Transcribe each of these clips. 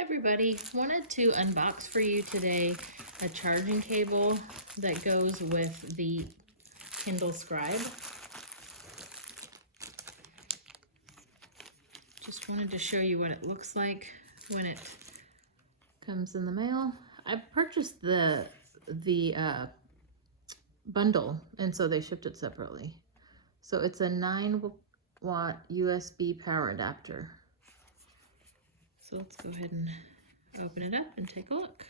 Hi everybody, wanted to unbox for you today a charging cable that goes with the Kindle Scribe. Just wanted to show you what it looks like when it comes in the mail. I purchased the bundle, and so they shipped it separately. So it's a 9-watt USB power adapter. So let's go ahead and open it up and take a look.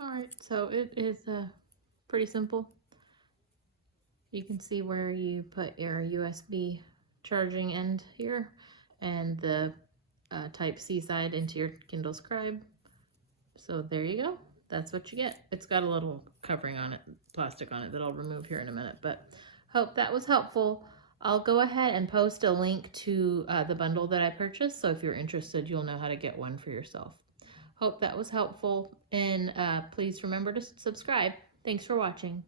Alright, so it is pretty simple. You can see where you put your USB charging end here and the Type-C side into your Kindle Scribe. So there you go. That's what you get. It's got a little covering on it, plastic on it, that I'll remove here in a minute, but hope that was helpful. I'll go ahead and post a link to the bundle that I purchased, so if you're interested, you'll know how to get one for yourself. Hope that was helpful, and please remember to subscribe. Thanks for watching.